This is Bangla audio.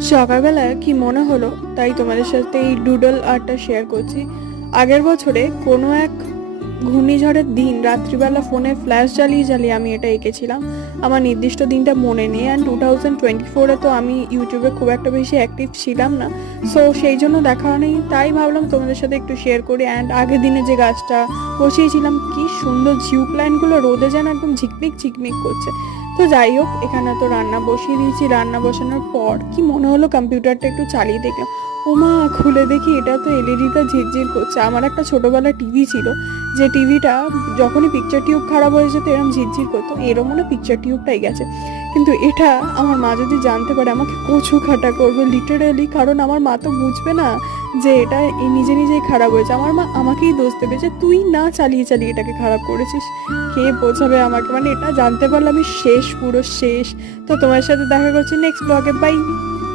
সকালবেলা কি মনে হলো তাই তোমাদের সাথে এই ডুডল আর্টটা শেয়ার করছি। আগের বছরে কোনো এক ঘূর্ণিঝড়ের দিন রাত্রিবেলা ফোনে ফ্ল্যাশ জ্বালিয়ে জ্বালিয়ে আমি এটা এঁকেছিলাম। আমার নির্দিষ্ট দিনটা মনে নেই, অ্যান্ড 2024-এ তো আমি ইউটিউবে খুব একটা বেশি অ্যাক্টিভ ছিলাম না, সো সেই জন্য দেখা নেই। তাই ভাবলাম তোমাদের সাথে একটু শেয়ার করি। অ্যান্ড আগের দিনে যে গাছটা বসিয়েছিলাম, কি সুন্দর জিউ প্ল্যান্টগুলো রোদে যেন একদম ঝিকমিক ঝিকমিক করছে। তো যাই হোক, এখানে তো রান্না বসিয়ে দিয়েছি। রান্না বসানোর পর কি মনে হলো, কম্পিউটারটা একটু চালিয়ে দেখলাম, ওমা খুলে দেখি এটা তো এলইডিটা ঝিরঝির করছে। আমার একটা ছোটবেলার টিভি ছিল, যে টিভিটা যখনই পিকচার টিউব খারাপ হয়ে যেত এরকম ঝিরঝির করতো, এরম মনে পিকচার টিউবটাই গেছে। কিন্তু এটা আমার মা যদি জানতে পারে আমাকে কচু খাটা করবে লিটারালি, কারণ আমার মা তো বুঝবে না যে এটা নিজে নিজেই খারাপ হয়েছে। আমার মা আমাকেই দোষ দেবে যে তুই না চালিয়ে চালিয়ে এটাকে খারাপ করেছিস। কে বোঝাবে আমাকে, মানে এটা জানতে পারলে আমি শেষ, পুরো শেষ। তো তোমার সাথে দেখা করছি নেক্সট ব্লগে, বাই।